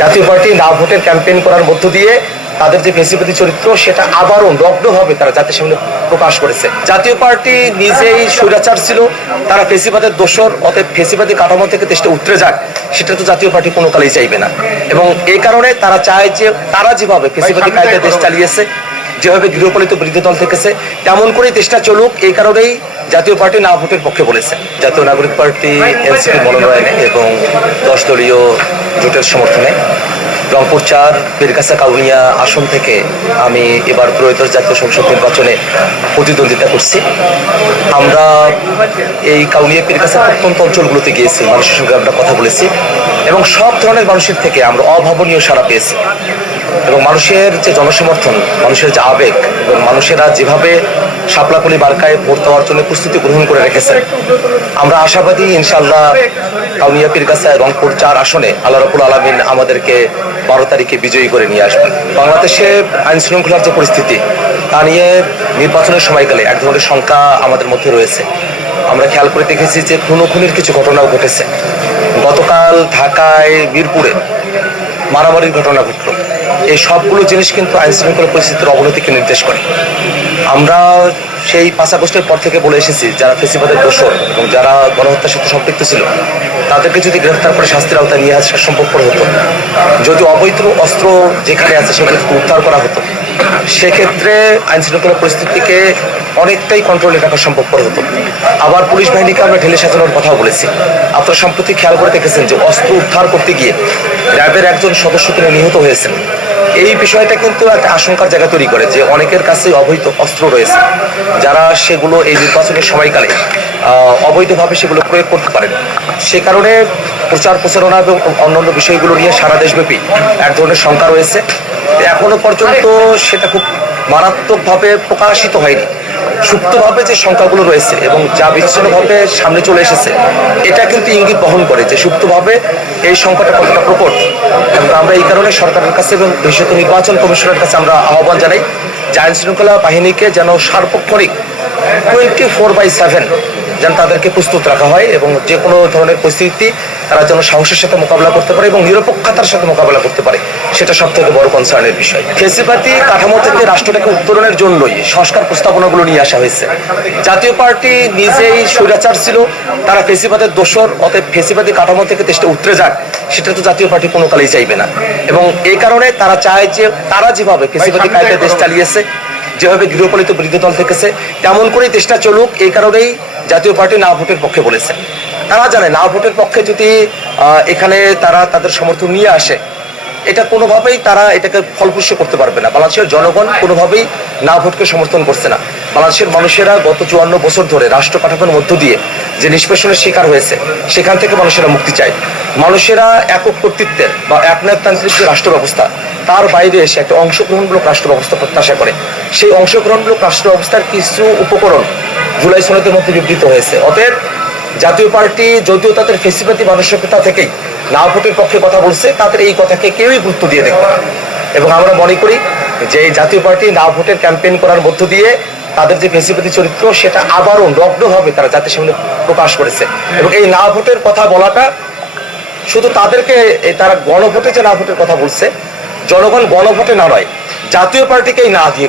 জাতীয় পার্টি না ভোটের ক্যাম্পেইন করার মধ্য দিয়ে তাদের যে ফেসিবাদী চরিত্র সেটা আবারও নগ্নভাবে তারা জাতির সামনে প্রকাশ করেছে। জাতীয় পার্টি নিজেই স্বৈরাচার ছিল, তারা ফেসিবাদের দোসর, অতএব ফেসিবাদী কাঠামো থেকে দেশটা উতরে যাক সেটা তো জাতীয় পার্টি কোনো কালেই চাইবে না। এবং এই কারণে তারা চায় যে তারা যেভাবে ফেসিবাদী কায়দায় দেশ চালিয়েছে, যেভাবে গৃহপালিত বিরোধী দল থেকেছে তেমন করেই দেশটা চলুক, এই কারণেই জাতীয় পার্টি না ভোটের পক্ষে বলেছে। জাতীয় নাগরিক পার্টি এনসিপি মনোনয়নে এবং 10 দলীয় জোটের সমর্থনে রংপুর 4 পীরগাছা কাউনিয়া আসন থেকে আমি এবার ত্রয়োদশ জাতীয় সংসদ নির্বাচনে প্রতিদ্বন্দ্বিতা করছি। আমরা এই কাউনিয়া পীরগাছা প্রত্যন্ত অঞ্চলগুলোতে গিয়েছি, মানুষের সঙ্গে আমরা কথা বলেছি এবং সব ধরনের মানুষের থেকে আমরা অভাবনীয় সাড়া পেয়েছি। এবং মানুষের যে জনসমর্থন, মানুষের যে আবেগ এবং মানুষেরা যেভাবে শাপলাকলি মার্কায় ভোট দেওয়ার জন্য প্রস্তুতি গ্রহণ করে রেখেছেন, আমরা আশাবাদী ইনশাআল্লাহ কাউনিয়া পীরগাছায় রংপুর 4 আসনে আল্লাহ রাব্বুল আলামিন আমাদেরকে 12 তারিখে বিজয়ী করে নিয়ে আসবেন। বাংলাদেশে আইন শৃঙ্খলার যে পরিস্থিতি তা নিয়ে নির্বাচনের সময়কালে এক ধরনের শঙ্কা আমাদের মধ্যে রয়েছে। আমরা খেয়াল করে দেখেছি যে খুনোখুনির কিছু ঘটনাও ঘটেছে। গতকাল ঢাকায় মিরপুরে মারামারির ঘটনা ঘটল। এই সবগুলো জিনিস কিন্তু আইন শৃঙ্খলা পরিস্থিতির অবনতিকে নির্দেশ করে। আমরা সেই 5 আগস্টের পর থেকে বলে এসেছি, যারা ফেসিবাদের দোসর এবং যারা গণহত্যার সাথে সম্পৃক্ত ছিল তাদেরকে যদি গ্রেফতার করে শাস্তির আওতায় নিয়ে আসা সম্ভবপর হতো, যদি অবৈধ অস্ত্র যেখানে আছে সেগুলো উদ্ধার করা হতো, সেক্ষেত্রে আইন শৃঙ্খলা পরিস্থিতিকে অনেকটাই কন্ট্রোলে রাখা সম্ভবপর হতো। আবার পুলিশ বাহিনীকে আমরা ঢেলে সাজানোর কথাও বলেছি। আপনারা সম্প্রতি খেয়াল করে দেখেছেন যে অস্ত্র উদ্ধার করতে গিয়ে র্যাবের একজন সদস্য তিনি নিহত হয়েছেন। এই বিষয়টা কিন্তু একটা আশঙ্কার জায়গা তৈরি করে যে অনেকের কাছে অবৈধ অস্ত্র রয়েছে, যারা সেগুলো এই নির্বাচনের সময়কালে অবৈধভাবে সেগুলো প্রয়োগ করতে পারেন। সে কারণে প্রচার প্রচারণা এবং অন্যান্য বিষয়গুলো নিয়ে সারা দেশব্যাপী এক ধরনের শঙ্কা রয়েছে। এখনো পর্যন্ত সেটা খুব মারাত্মকভাবে প্রকাশিত হয়নি। সুপ্তভাবে যে সংখ্যাগুলো রয়েছে এবং যা বিচ্ছিন্নভাবে সামনে চলে এসেছে, এটা কিন্তু ইঙ্গিত বহন করে যে সুপ্তভাবে এই সংখ্যাটা কতটা প্রকট। এবং আমরা এই কারণে সরকারের কাছে এবং বিশেষত নির্বাচন কমিশনের কাছে আমরা আহ্বান জানাই যে আইন শৃঙ্খলা বাহিনীকে যেন সার্বক্ষণিক 24/7 যেন তাদেরকে প্রস্তুত রাখা হয় এবং যে কোনো ধরনের পরিস্থিতি তারা যেন সাহসের সাথে মোকাবিলা করতে পারে এবং নিরপেক্ষতার সাথে মোকাবিলা করতে পারে, সেটা সব থেকে বড় কনসার্নের বিষয়। ফেসিবাদী কাঠামো থেকে রাষ্ট্রটাকে উত্তরণের জন্যই সংস্কার প্রস্তাবনাগুলো নিয়ে আসা হয়েছে। জাতীয় পার্টি নিজেই স্বৈরাচার ছিল, তারা ফেসিবাদের দোসর, অতএব ফেসিবাদী কাঠামো থেকে দেশটা উতরে যাক সেটা তো জাতীয় পার্টি কোনো কালেই চাইবে না। এবং এই কারণে তারা চায় যে তারা যেভাবে ফেসিবাদী কায়দায় দেশ চালিয়েছে, যেভাবে গৃহপালিত বিরোধী দল থেকেছে তেমন করেই দেশটা চলুক, এই কারণেই জাতীয় পার্টি না ভোটের পক্ষে বলেছে। তারা জানে না ভোটের পক্ষে যদি এখানে তারা তাদের সমর্থন নিয়ে আসে, এটা কোনোভাবেই তারা এটাকে ফলপ্রসূ করতে পারবে না। বাংলাদেশের জনগণ কোনোভাবেই না ভোটকে সমর্থন করছে না। বাংলাদেশের মানুষেরা গত 54 বছর ধরে রাষ্ট্র কাঠামোর মধ্য দিয়ে যে নিষ্পেষণের শিকার হয়েছে, সেখান থেকে মানুষেরা মুক্তি চায়। মানুষেরা একক কর্তৃত্বের বা একনায়কতান্ত্রিক যে রাষ্ট্র ব্যবস্থা, তার বাইরে এসে একটা অংশগ্রহণমূলক রাষ্ট্র ব্যবস্থা প্রত্যাশা করে। সেই অংশগ্রহণমূলক রাষ্ট্র ব্যবস্থার কিছু উপকরণ জুলাই সনদের মধ্যে বিবৃত হয়েছে। অতএব জাতীয় পার্টি যদিও তাদের ফেসিবাদী মানসিকতা থেকেই না ভোটের পক্ষে কথা বলছে, তাদের এই কথাকে কেউই গুরুত্ব দিয়ে দেখবে না। এবং আমরা মনে করি যে এই জাতীয় পার্টি না ভোটের ক্যাম্পেইন করার মধ্য দিয়ে তাদের যে ফেসিবাদী চরিত্র সেটা আবারও নগ্নভাবে তারা জাতির সামনে প্রকাশ করেছে। এবং এই না ভোটের কথা বলাটা শুধু তাদেরকে, তারা গণভোটে যে না ভোটের কথা বলছে, জনগণ গণভোটে না নয়, জাতীয় পার্টিকেই না দিয়ে